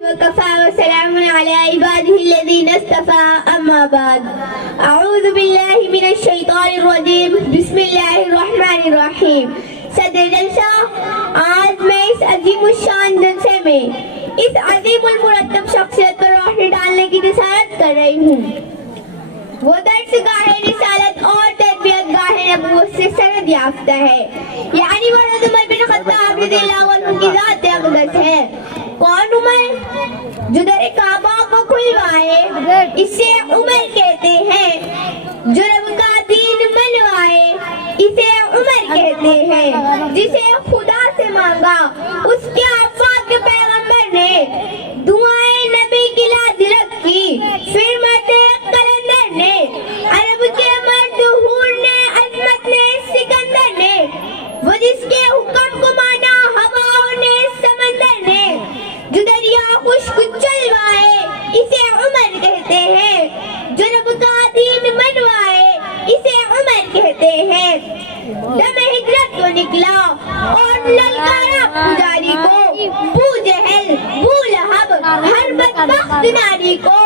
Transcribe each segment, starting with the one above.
وكفى وسلام على عباده الذين اصطفى أما بعد أعوذ بالله من الشيطان الرجيم بسم الله الرحمن الرحیم. صدر جلسہ، آج میں اس عظیم الشان جلسے میں اس عظیم المرتب شخصیت پر روشنی ڈالنے کی جسارت کر رہی ہوں. وہ درس گاہ رسالت اور تربیت گاہ نبوت سے سند یافتہ ہے، یعنی وہ حضرت عمر بن خطاب رضی اللہ عنہ کی ذات اقدس ہے. کون عمر؟ جو در کعبہ کو کھلوائے اسے عمر کہتے ہیں. جو رب کا دین منوائے اسے عمر کہتے ہیں. جسے خدا سے مانگا اس کے آفاق کے پیغمبر نے دعائیں نبی کی لاج رکھی. پھر مرد قلندر نے، عرب کے مرد حور نے، عظمت نے، سکندر نے، وہ جس کے حکم کو مانا ہواؤں نے، سمندر نے، جو دریا خشک چلوائے اسے عمر کہتے ہیں. جو رب کا دین منوائے اسے عمر کہتے ہیں. دم ہجرت کو نکلا اور للکارا پجاری کو، بو جہل، بو لہب، ہر بدبخت ناری کو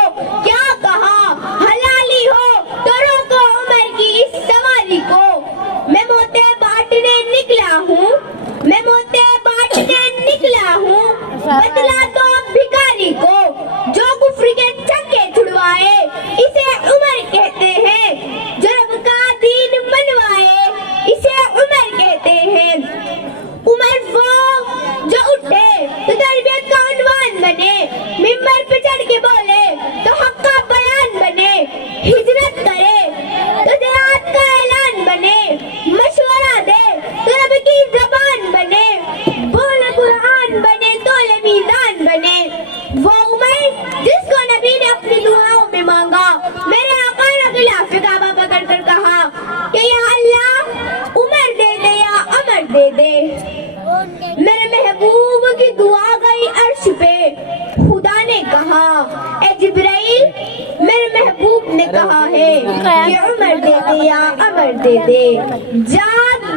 کیا کہا حلالی ہو تو روکو عمر کی اس سواری کو. میں موتیں بانٹنے نکلا ہوں، میں موتیں بانٹنے نکلا ہوں. بتلا دو بھکاری کو جو کفر کے چکے چھڑوائے اسے عمر کہتے ہیں. جو رب کا دین منوائے اسے عمر کہتے ہیں. عمر وہ جو اٹھے تو تربیت کا عنوان بنے، ممبر پہ چڑھ کے بولے تو حق کا بیان بنے، ہجرت کرے تو جہاد کا اعلان بنے، مشورہ دے تو رب کی زبان بنے، بول قرآن بنے تو میزان بنے. وہ عمر جس کو نبی نے اپنی دعاؤں میں مانگا، میرے آقا نے غلاف کعبہ پکڑ کر کہا کہ یا اللہ عمر دے دے یا عمر دے دے. میرے محبوب کی دعا گئی عرش پہ، خدا نے کہا اے جبرائیل میرے محبوب نے کہا ہے کہ عمر دے دے یا عمر دے دے. جا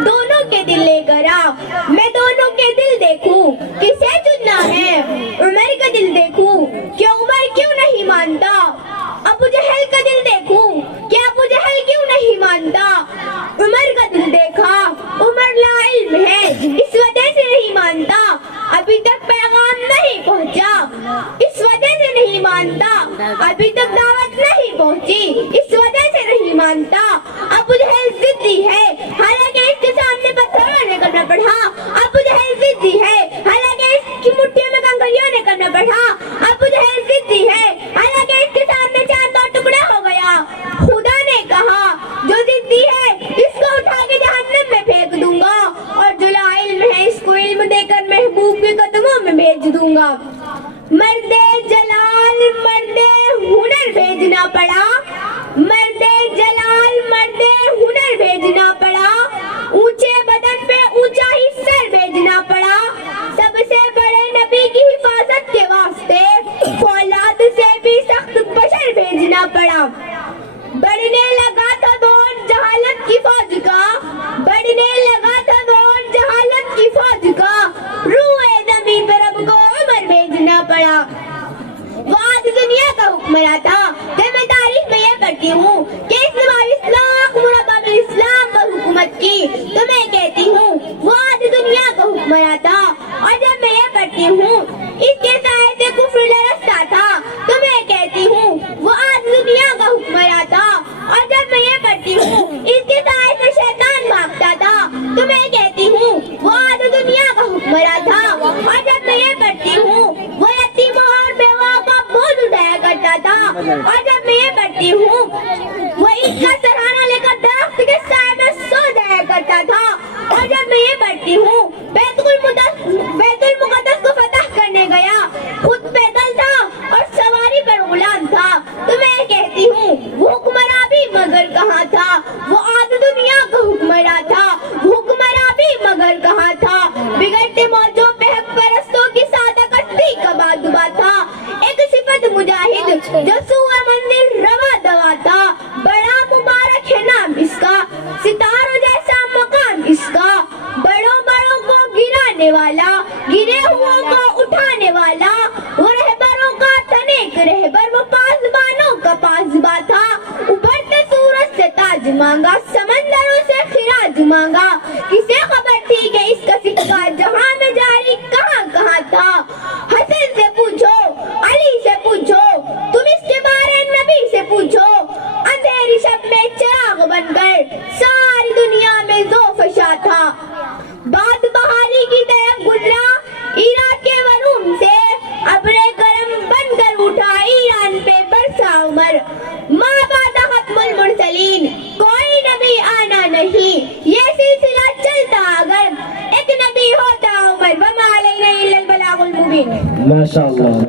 دونوں کے دل لے کر آ، میں دونوں کے دل دیکھوں کسے چننا ہے. عمر کا دل دیکھوں کہ عمر کیوں نہیں مانتا. ابو جہل کا دل دیکھوں کہ ابو جہل کیوں نہیں مانتا. عمر کا دل دیکھا، عمر لا علم ہے اس وجہ سے نہیں مانتا. ابھی تک پیغام نہیں پہنچا اس وجہ سے نہیں مانتا. ابھی تک دعوت نہیں پہنچی اس وجہ سے نہیں مانتا. ابو جہل ضدی ہے حالانکہ اس کے سامنے پتھروں نے کرنا پڑا. ابو جہل ضدی ہے حالانکہ اس کی مٹھیوں میں کنکریوں نے کرنا پڑا. ابو جہل ضدی ہے حالانکہ اس کے سامنے چاند اور ٹکڑا ہو گیا. خدا نے کہا جو ضدی ہے اس کو اٹھا کے جہنم میں پھینک دوں گا، اور جو لا علم ہے اس کو علم دے کر محبوب کے قدموں میں بھیج دوں گا. مرد جلال مرد ہنر بھیجنا پڑا، مرد جلال مرد ہنر بھیجنا پڑا. اونچے بدن پہ اونچا ہی سر بھیجنا پڑا. سب سے بڑے نبی کی حفاظت کے واسطے فولاد سے بھی سخت بشر بھیجنا پڑا. بڑھنے لگا تھا دور جہالت کی فوج کا، بڑھنے لگا تھا دور جہالت کی فوج کا. روئے زمین پر رب کو عمر بھیجنا پڑا. وہ آج دنیا کا حکمراں تھا. جب میں تاریخ میں یہ پڑھتی ہوں کہ اس نواز اسلام مربع میں اسلام پر حکومت کی تو میں کہتی ہوں وہ آج دنیا کا حکمراں تھا. اور جب میں یہ پڑھتی ہوں اس کے سائے سے کفر لرزتا تھا تو میں کہتی ہوں وہ آج دنیا کا حکمراں تھا. اور جب میں یہ پڑھتی ہوں اس کے سائے سے شیطان بھاگتا تھا تو میں کہتی ہوں وہ آج دنیا کا حکمراں تھا. اور جب میں یہ پڑھتی ہوں وہ یتیموں اور بیواؤں کا بوجھ اٹھایا کرتا تھا. اور جب میں یہ پڑھتی ہوں وہ عید کا سرہانہ لے کر درخت کے سائے میں سو جایا کرتا تھا. اور جب میں یہ پڑھتی ہوں بیت المقدس کو فتح کرنے گیا، خود پیدل تھا اور سواری پر غلام تھا تو میں کہتی ہوں وہ حکمراں بھی مگر کہاں تھا. وہ آج دنیا کا حکمراں تھا، حکمراں بھی مگر کہاں تھا. بگڑتے موجوں پہ حق پرستوں کی سادہ کشتی کا بادبا تھا. ایک صفت مجاہد جو سوئے منزل روا دوا تھا. بڑا مانگا, سمندروں سے خراج مانگا, کسے خبر تھی کہ اس کا سکہ جہاں میں جاری کہاں کہاں تھا. حسن سے پوچھو, علی سے پوچھو, تم اس کے بارے نبی سے پوچھو. اندھیری شب میں چراغ بن کر ساری دنیا میں ذوفشا تھا. باد بہاری کی طرف گزرا عراق کے وروم سے, ابرے گرم بن کر اٹھا ایران پہ برسا عمر. ماں بعد ختم المرسلین کوئی نبی آنا نہیں, یہ سلسلہ چلتا اگر ایک نبی ہوتا عمر. وما علینا الا البلاغ المبین. ماشاء اللہ.